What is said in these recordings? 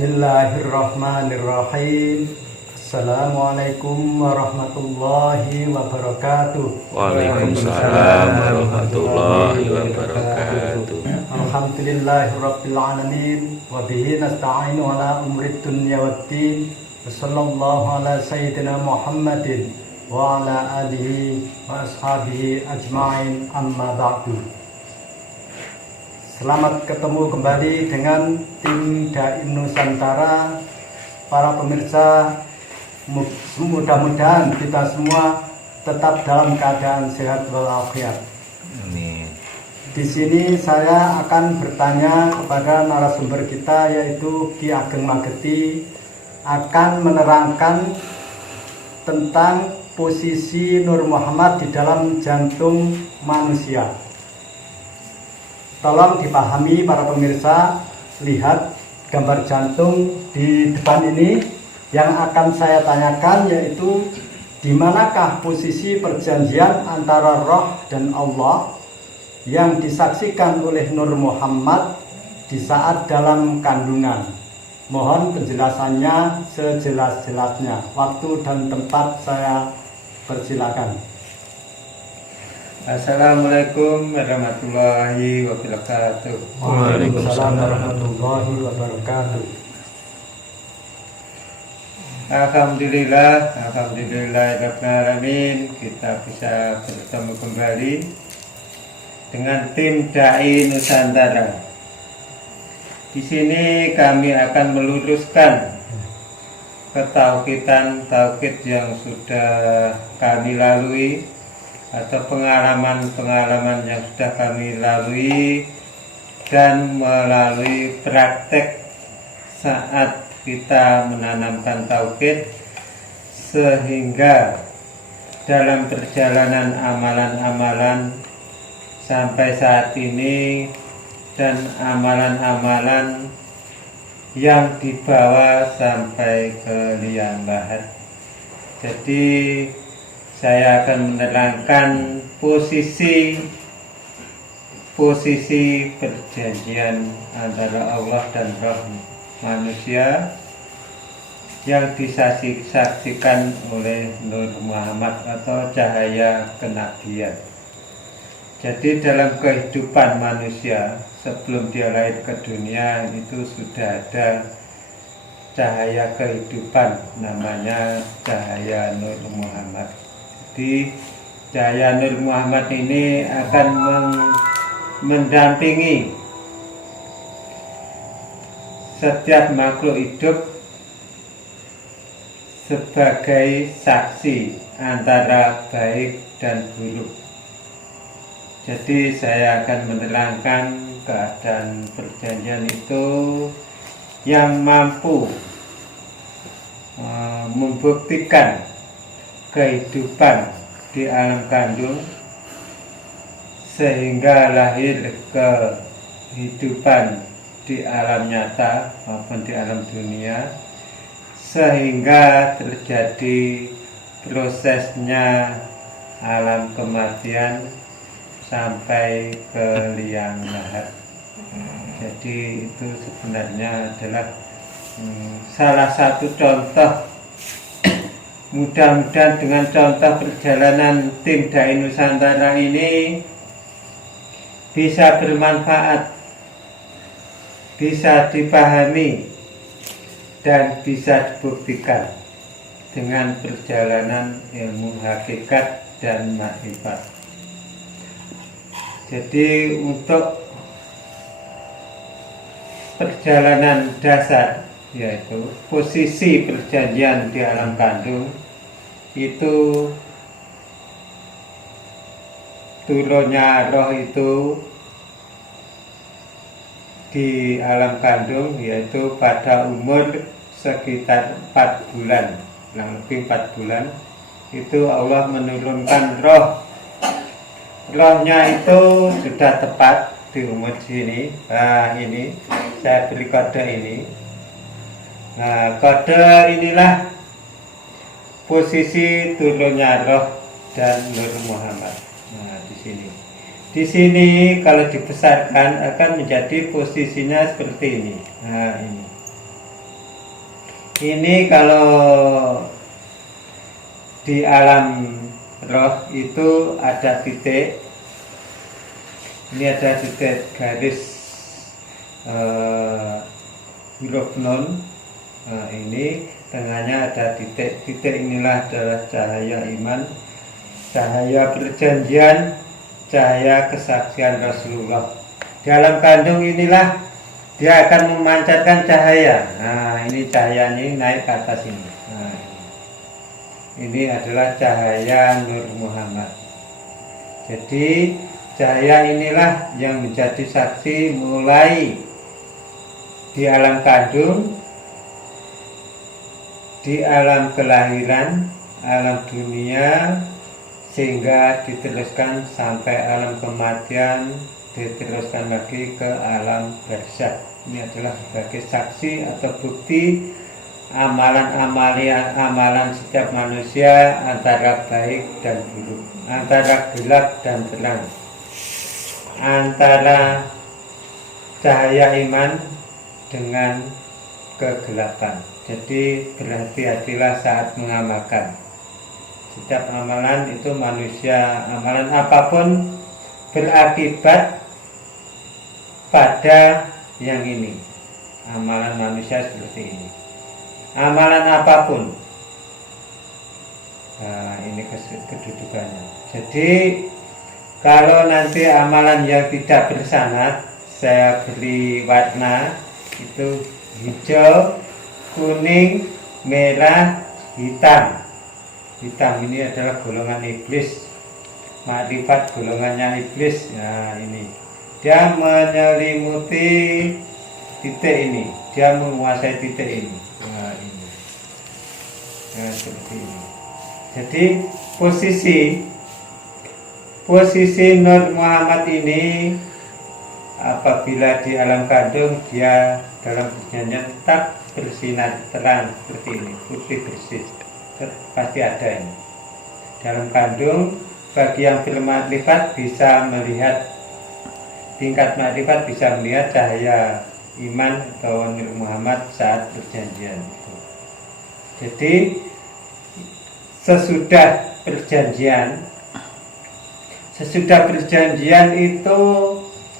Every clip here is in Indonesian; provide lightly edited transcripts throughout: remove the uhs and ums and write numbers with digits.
Bismillahirrahmanirrahim. Assalamualaikum warahmatullahi wabarakatuh. Waalaikumsalam warahmatullahi wabarakatuh. Alhamdulillahirabbil alamin wa bihi nasta'inu ala umrid dunya waddin. Wassallallahu ala sayyidina Muhammadin wa ala alihi wa ashabihi ajma'in, amma ba'du. Selamat ketemu kembali dengan tim Dai Nusantara. Para pemirsa, mudah-mudahan kita semua tetap dalam keadaan sehat walafiat. Amin. Di sini saya akan bertanya kepada narasumber kita, yaitu Ki Ageng Mageti, akan menerangkan tentang posisi Nur Muhammad di dalam jantung manusia. Tolong dipahami para pemirsa, lihat gambar jantung di depan ini. Yang akan saya tanyakan yaitu di manakah posisi perjanjian antara roh dan Allah yang disaksikan oleh Nur Muhammad di saat dalam kandungan. Mohon penjelasannya sejelas-jelasnya. Waktu dan tempat saya persilakan. Assalamualaikum warahmatullahi wabarakatuh. Waalaikumsalam warahmatullahi wabarakatuh. Alhamdulillahirrahmanirrahim, kita bisa bertemu kembali dengan tim Dai Nusantara. Di sini kami akan meluruskan ketauhidan yang sudah kami lalui, atau pengalaman-pengalaman yang sudah kami lalui dan melalui praktek saat kita menanamkan tauhid, sehingga dalam perjalanan amalan-amalan sampai saat ini dan amalan-amalan yang dibawa sampai ke liang lahat. Jadi saya akan menerangkan posisi perjanjian antara Allah dan roh manusia yang disaksikan oleh Nur Muhammad atau cahaya kenabian. Jadi dalam kehidupan manusia sebelum dia lahir ke dunia itu sudah ada cahaya kehidupan, namanya cahaya Nur Muhammad. Jadi cahaya Nur Muhammad ini akan mendampingi setiap makhluk hidup sebagai saksi antara baik dan buruk. Jadi saya akan menerangkan keadaan perjanjian itu yang mampu membuktikan kehidupan di alam kandung sehingga lahir kehidupan di alam nyata maupun di alam dunia, sehingga terjadi prosesnya alam kematian sampai ke liang lahat. Jadi itu sebenarnya adalah salah satu contoh. Mudah-mudahan dengan contoh perjalanan tim Dai Nusantara ini bisa bermanfaat, bisa dipahami, dan bisa dibuktikan dengan perjalanan ilmu hakikat dan makrifat. Jadi untuk perjalanan dasar, yaitu posisi perjanjian di alam kandung, itu turunnya roh itu di alam kandung yaitu pada umur sekitar 4 bulan, kurang lebih 4 bulan itu Allah menurunkan rohnya itu sudah tepat di umur sini. Nah, ini saya beri kode ini. Nah, kode inilah posisi turunnya roh dan Nur Muhammad. Nah, di sini. Di sini kalau dibesarkan akan menjadi posisinya seperti ini. Nah, ini. Ini kalau di alam roh itu ada titik. Ini ada titik garis huruf nun. Ini tengahnya ada titik. Titik inilah adalah cahaya iman, cahaya perjanjian, cahaya kesaksian Rasulullah. Dalam kandung inilah dia akan memancarkan cahaya. Nah, ini cahayanya ini naik ke atas ini. Nah, ini adalah cahaya Nur Muhammad. Jadi cahaya inilah yang menjadi saksi mulai di alam kandung, di alam kelahiran, alam dunia, sehingga diteruskan sampai alam kematian, diteruskan lagi ke alam barzakh. Ini adalah sebagai saksi atau bukti amalan setiap manusia antara baik dan buruk, antara gelap dan terang, antara cahaya iman dengan kegelapan. Jadi berhati-hatilah saat mengamalkan. Setiap amalan itu manusia, amalan apapun berakibat pada yang ini. Amalan manusia seperti ini. Amalan apapun. Nah, ini kedudukannya. Jadi kalau nanti amalan yang tidak bersanad, saya beri warna itu hijau, kuning, merah, hitam. Hitam ini adalah golongan iblis, makrifat golongannya iblis. Nah, ini dia menyelimuti titik ini, dia menguasai titik ini. Nah, ini. Nah, seperti ini. Jadi posisi Nur Muhammad ini apabila di alam kandung dia dalam perjanjian tetap bersinar terang seperti ini, putih bersih. Pasti ada ini. Dalam kandung bagi yang bermakrifat bisa melihat tingkat makrifat, bisa melihat cahaya iman atau Nur Muhammad saat perjanjian itu. Jadi sesudah perjanjian itu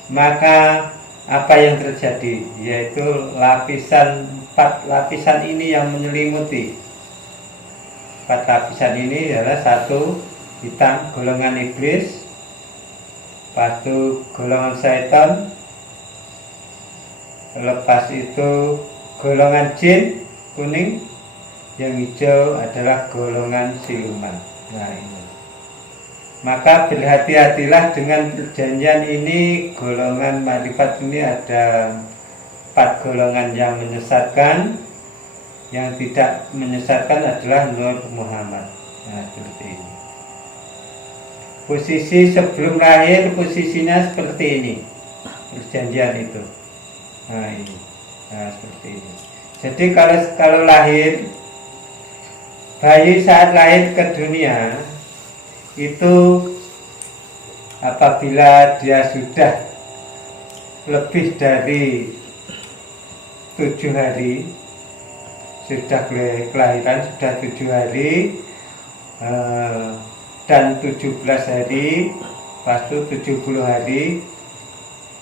maka apa yang terjadi, yaitu empat lapisan ini yang menyelimuti. 4 lapisan ini adalah satu hitam, golongan iblis, satu golongan syaitan, lepas itu golongan jin kuning, yang hijau adalah golongan siluman. Nah, ini. Maka berhati-hatilah dengan perjanjian ini. Golongan makrifat ini ada 4 golongan yang menyesatkan. Yang tidak menyesatkan adalah Nur Muhammad. Nah, seperti ini. Posisi sebelum lahir posisinya seperti ini. Perjanjian itu. Nah, ini. Nah, seperti ini. Jadi kalau lahir, bayi saat lahir ke dunia itu apabila dia sudah lebih dari 7 hari, sudah kelahiran, sudah 7 hari dan 17 hari, pas itu 70 hari,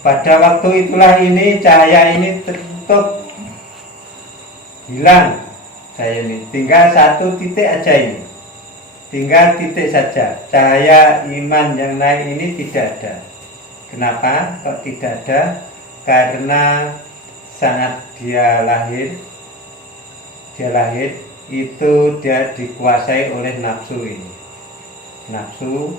pada waktu itulah ini cahaya ini tertutup, hilang cahaya ini, tinggal satu titik aja ini, tinggal titik saja. Cahaya iman yang naik ini tidak ada. Kenapa kok tidak ada? Karena saat dia lahir itu dia dikuasai oleh nafsu ini. Nafsu,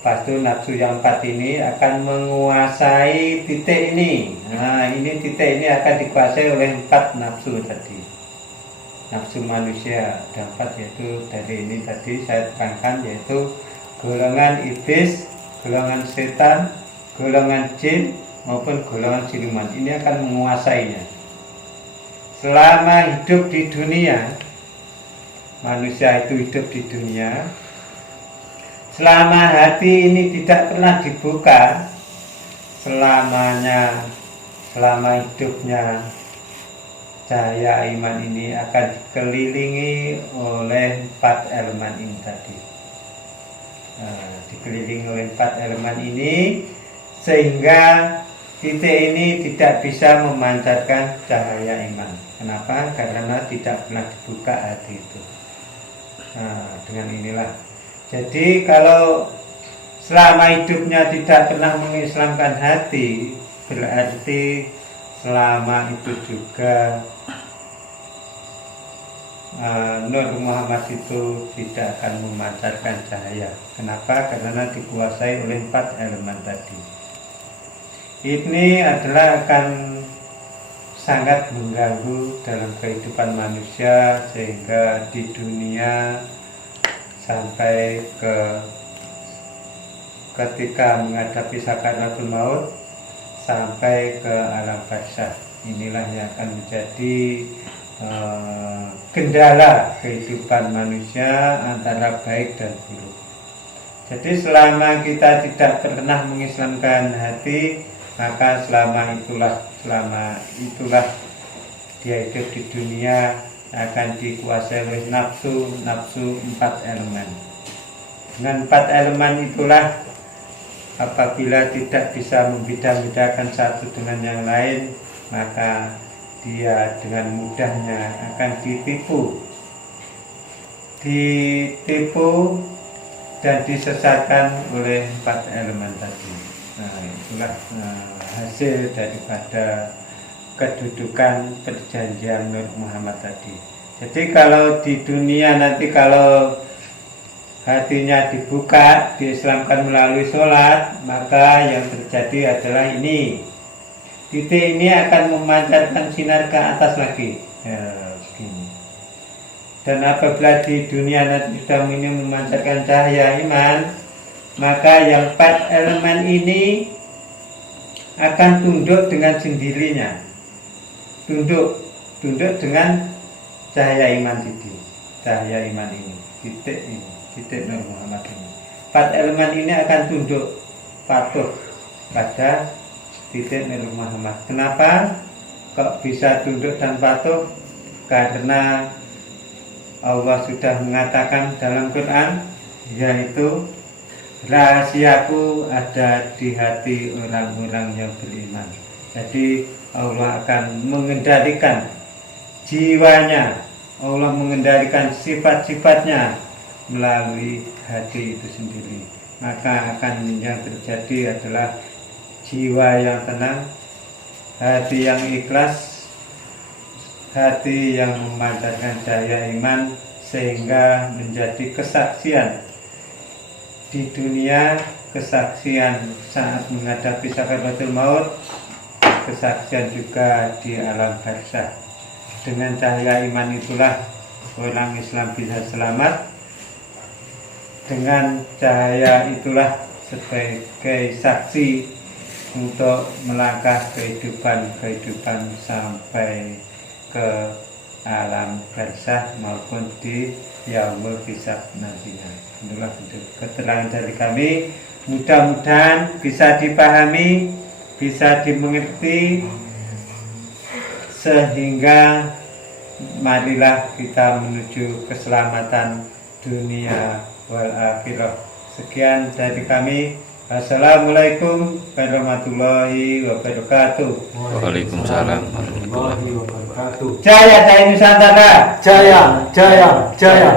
pasti nafsu yang 4 ini akan menguasai titik ini. Nah, ini titik ini akan dikuasai oleh 4 nafsu tadi. Nafsu manusia ada 4, yaitu dari ini tadi saya terangkan, yaitu golongan iblis, golongan setan, golongan jin maupun golongan siluman. Ini akan menguasainya. Selama hidup di dunia, manusia itu hidup di dunia, selama hati ini tidak pernah dibuka, selama hidupnya cahaya iman ini akan dikelilingi oleh 4 elemen ini tadi. Dikelilingi oleh 4 elemen ini sehingga titik ini tidak bisa memancarkan cahaya iman. Kenapa? Karena tidak pernah dibuka hati itu. Dengan inilah. Jadi kalau selama hidupnya tidak pernah mengislamkan hati, berarti selama itu juga Nur Muhammad itu tidak akan memancarkan cahaya. Kenapa? Karena dikuasai oleh 4 elemen tadi. Ini adalah akan sangat mengganggu dalam kehidupan manusia, sehingga di dunia sampai ketika menghadapi sakaratul maut sampai ke alam barzakh. Inilah yang akan menjadi kendala kehidupan manusia antara baik dan buruk. Jadi selama kita tidak pernah mengislamkan hati, maka selama itulah dia hidup di dunia akan dikuasai oleh nafsu 4 elemen. Dengan 4 elemen itulah apabila tidak bisa membeda-bedakan satu dengan yang lain, maka dia dengan mudahnya akan ditipu dan disesatkan oleh 4 elemen tadi. Itulah hasil daripada kedudukan perjanjian Nur Muhammad tadi. Jadi kalau di dunia nanti kalau hatinya dibuka, diislamkan melalui sholat, maka yang terjadi adalah ini. Titik ini akan memancarkan sinar ke atas lagi. Begini. Dan apabila di dunia nanti sudah memancarkan cahaya iman, maka yang 4 elemen ini akan tunduk dengan sendirinya. Tunduk dengan cahaya iman ini. Cahaya iman ini. Titik Nur Muhammad ini. 4 elemen ini akan tunduk, patuh pada titik Nur Muhammad. Kenapa kok bisa tunduk dan patuh? Karena Allah sudah mengatakan dalam Quran, yaitu rahasiaku ada di hati orang-orang yang beriman. Jadi Allah akan mengendalikan jiwanya, Allah mengendalikan sifat-sifatnya melalui hati itu sendiri. Maka akan yang terjadi adalah jiwa yang tenang, hati yang ikhlas, hati yang memancarkan cahaya iman, sehingga menjadi kesaksian di dunia, kesaksian saat menghadapi sakaratul maut, kesaksian juga di alam barzakh. Dengan cahaya iman itulah orang Islam bisa selamat. Dengan cahaya itulah sebagai saksi untuk melangkah kehidupan sampai ke alam barzakh maupun di yaumul hisab nantinya. Itulah keterangan dari kami. Mudah-mudahan bisa dipahami, bisa dimengerti, sehingga marilah kita menuju keselamatan dunia wal akhirah. Sekian dari kami. Assalamualaikum warahmatullahi wabarakatuh. Waalaikumsalam warahmatullahi wabarakatuh. Jaya Jaya Nusantara. Jaya, jaya, jaya.